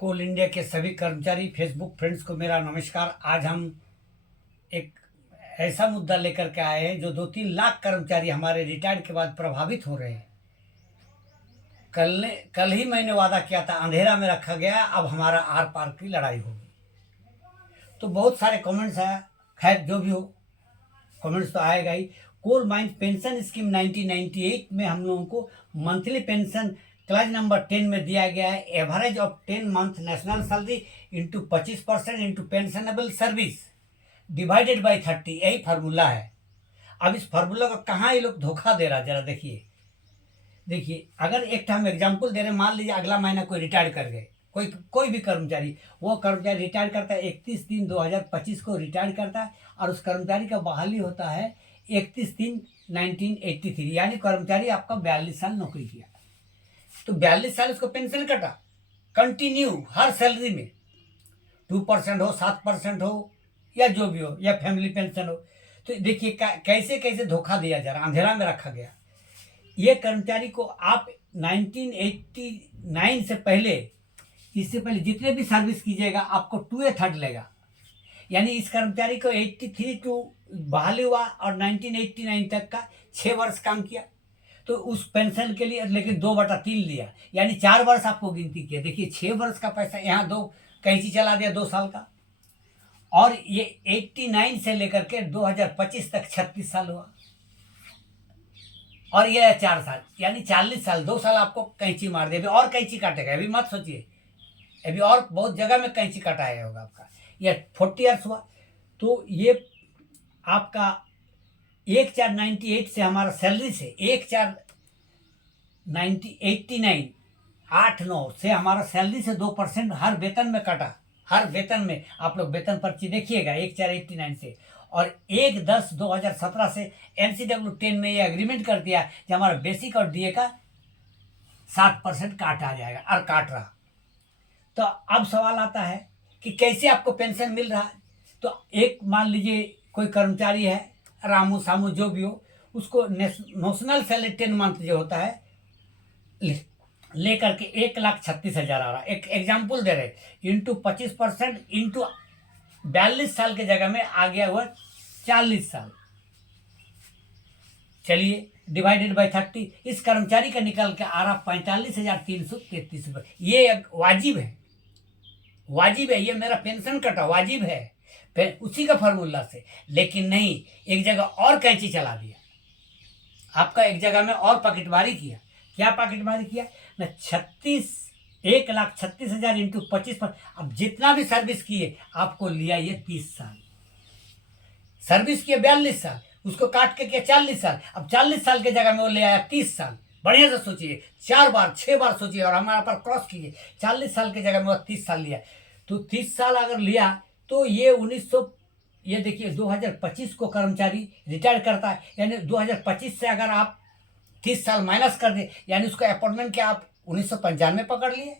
कोल India के सभी कर्मचारी फेसबुक फ्रेंड्स को मेरा नमस्कार। आज हम एक ऐसा मुद्दा लेकर के आए हैं जो 2-3 लाख कर्मचारी हमारे रिटायर्ड के बाद प्रभावित हो रहे हैं। कल ही मैंने वादा किया था, अंधेरा में रखा गया, अब हमारा आर पार की लड़ाई होगी। तो बहुत सारे कमेंट्स आए, खैर जो भी हो, कमेंट्स तो आएगा ही। कोल माइंस पेंशन स्कीम 1998 में हम लोगों को मंथली पेंशन क्लास नंबर 10 में दिया गया है। Average of 10 month national salary into 25% into pensionable service divided by 30, यही फार्मूला है। अब इस फार्मूला को कहाँ ये लोग धोखा दे रहा, जरा देखिए। अगर एक हम एग्जाम्पल दे रहे हैं, मान लीजिए अगला महीना कोई रिटायर कर गए, कोई भी कर्मचारी, वो कर्मचारी रिटायर करता है 31/3/2025 को रिटायर करता है, और उस कर्मचारी का बहाली होता है 31/3/1983, यानी कर्मचारी आपका 42 साल नौकरी किया, तो 42 साल उसको पेंशन कटा कंटिन्यू हर सैलरी में, 2% हो, 7% हो, या जो भी हो, या फैमिली पेंशन हो। तो देखिए कैसे कैसे धोखा दिया जा रहा, अंधेरा में रखा गया। ये कर्मचारी को आप 1989 से पहले, इससे पहले जितने भी सर्विस कीजिएगा आपको 2/3 लेगा। यानी इस कर्मचारी को 83 टू बहाली हुआ और 1989 तक का 6 वर्ष काम किया, तो उस पेंशन के लिए लेकिन 2/3 लिया, यानी 4 वर्ष आपको गिनती किया। देखिए 6 वर्ष का पैसा यहाँ दो कैंची चला दिया 2 साल का, और ये 89 से लेकर के 2025 तक 36 साल हुआ, और ये 4 साल, यानी 40 साल, 2 साल आपको कैंची मार दिया। अभी और कैंची काटेगा, अभी मत सोचिए, अभी और बहुत जगह में कैंची कटाया होगा आपका। ये 40 ईयर्स हुआ। तो ये आपका 1/4/98 से हमारा सैलरी से 1/4/89 8/9 से हमारा सैलरी से 2% हर वेतन में कटा, हर वेतन में। आप लोग वेतन पर्ची देखिएगा 1/4/89 से, और 1/10/2017 से NCW 10 में ये एग्रीमेंट कर दिया कि हमारा बेसिक और डीए का 7% काट आ जाएगा, और काट रहा। तो अब सवाल आता है कि कैसे आपको पेंशन मिल रहा है। तो एक मान लीजिए कोई कर्मचारी है, रामू सामू जो भी हो, उसको नेशनल सैलरी 10 मंथ जो होता है लेकर के 1,36,000 आ रहा। एक एग्जाम्पल दे रहे, इंटू 25% इंटू 42 साल के जगह में आ गया हुआ 40 साल, चलिए डिवाइडेड बाई 30, इस कर्मचारी का निकल के आ रहा 45,333 रुपये। ये वाजिब है, वाजिब है, ये मेरा पेंशन कटा वाजिब है उसी का फार्मूला से। लेकिन नहीं, एक जगह और कैंची चला दिया आपका, एक जगह में और पॉकेटमारी किया। क्या पॉकेटमारी किया ना, 1,36,000 इंटू 25 पर, अब जितना भी सर्विस किए आपको लिया ये 30 साल, सर्विस किए 42 साल, उसको काट के किया 40 साल, अब 40 साल के जगह में वो ले आया 30 साल। बढ़िया से सोचिए, 4 बार 6 बार सोचिए, और हमारे पर क्रॉस कीजिए, 40 साल के जगह में वो 30 साल लिया। तो 30 साल अगर लिया तो ये 1900, ये देखिए 2025 को कर्मचारी रिटायर करता है, यानी 2025 से अगर आप 30 साल माइनस कर दे, यानी उसका अपॉइंटमेंट क्या आप 1995 पकड़ लिए,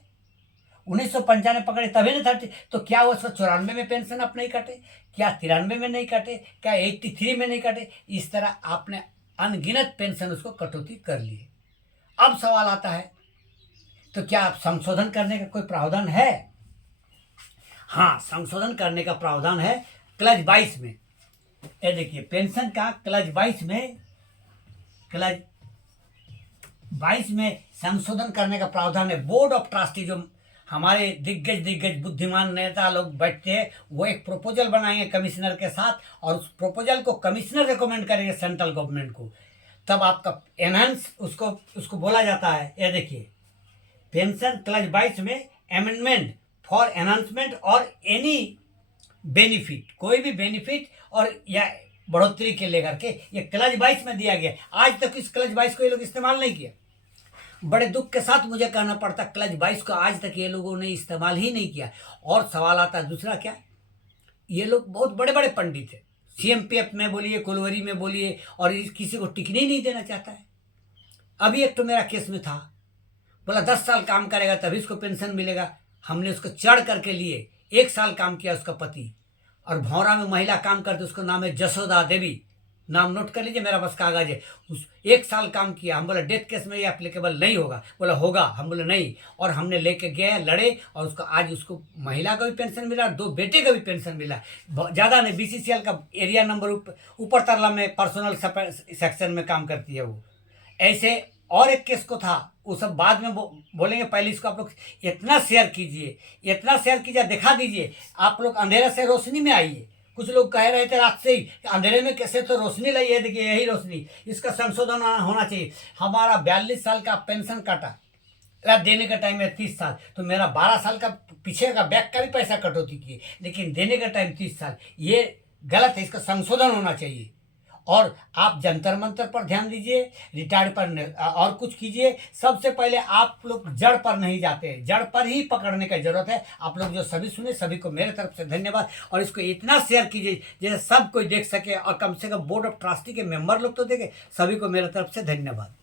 1995 पकड़े तभी ना 30, तो क्या वो 94 में पेंशन आप नहीं कटे, क्या 93 में नहीं कटे, क्या 83 में नहीं कटे। इस तरह आपने अनगिनत पेंशन उसको कटौती कर लिए। अब सवाल आता है, तो क्या आप संशोधन करने का कोई प्रावधान है? हाँ, संशोधन करने का प्रावधान है क्लज 22 में। ये देखिए पेंशन का क्लज 22 में संशोधन करने का प्रावधान है। बोर्ड ऑफ ट्रस्टी, जो हमारे दिग्गज बुद्धिमान नेता लोग बैठते हैं, वो एक प्रपोजल बनाएंगे कमिश्नर के साथ, और उस प्रपोजल को कमिश्नर रिकमेंड करेंगे सेंट्रल गवर्नमेंट को, तब आपका एनहांस उसको बोला जाता है। ये देखिए पेंशन क्लज 22 में अमेंडमेंट फॉर एनहांसमेंट और एनी बेनिफिट, कोई भी बेनिफिट और या बढ़ोतरी के लेकर के ये क्लज 22 में दिया गया। आज तक इस क्लज 22 को ये लोग इस्तेमाल नहीं किया। बड़े दुख के साथ मुझे कहना पड़ता, क्लज 22 को आज तक ये लोगों ने इस्तेमाल ही नहीं किया। और सवाल आता है दूसरा, क्या ये लोग बहुत बड़े बड़े पंडित है, CMPF में बोलिए, कुलवरी में बोलिए, और किसी को टिकने ही नहीं देना चाहता है। अभी एक तो मेरा केस में था, बोला 10 साल काम करेगा तभी उसको पेंशन मिलेगा। हमने उसको चढ़ करके लिए, 1 साल काम किया उसका पति, और भौरा में महिला काम करती, उसका नाम है जसोदा देवी, नाम नोट कर लीजिए, मेरा बस कागज है। उस 1 साल काम किया, हम बोला डेथ केस में ये एप्लीकेबल नहीं होगा, बोला होगा, हम बोले नहीं, और हमने लेके गए, लड़े, और उसको आज उसको महिला का भी पेंशन मिला, 2 बेटे का भी पेंशन मिला। ज़्यादा नहीं, BCCL का एरिया नंबर ऊपर तरला में पर्सनल सेक्शन में काम करती है वो। ऐसे और एक केस को था, वो सब बाद में बोलेंगे, पहले इसको आप लोग इतना शेयर कीजिए, इतना शेयर कीजिए, दिखा दीजिए, आप लोग अंधेरे से रोशनी में आइए। कुछ लोग कह रहे थे रात से ही कि अंधेरे में कैसे, तो रोशनी लाई है, देखिए यही रोशनी, इसका संशोधन होना चाहिए। हमारा 42 साल का पेंशन काटा, देने का टाइम है 30 साल, तो मेरा 12 साल का पीछे का बैक का भी पैसा कटौती किए, लेकिन देने का टाइम 30 साल, ये गलत है, इसका संशोधन होना चाहिए। और आप जंतर मंतर पर ध्यान दीजिए, रिटायर्ड पर और कुछ कीजिए। सबसे पहले आप लोग जड़ पर नहीं जाते, जड़ पर ही पकड़ने की जरूरत है। आप लोग जो सभी सुने, सभी को मेरे तरफ से धन्यवाद, और इसको इतना शेयर कीजिए जैसे सब कोई देख सके, और कम से कम बोर्ड ऑफ ट्रस्टी के मेंबर लोग तो देखे। सभी को मेरे तरफ से धन्यवाद।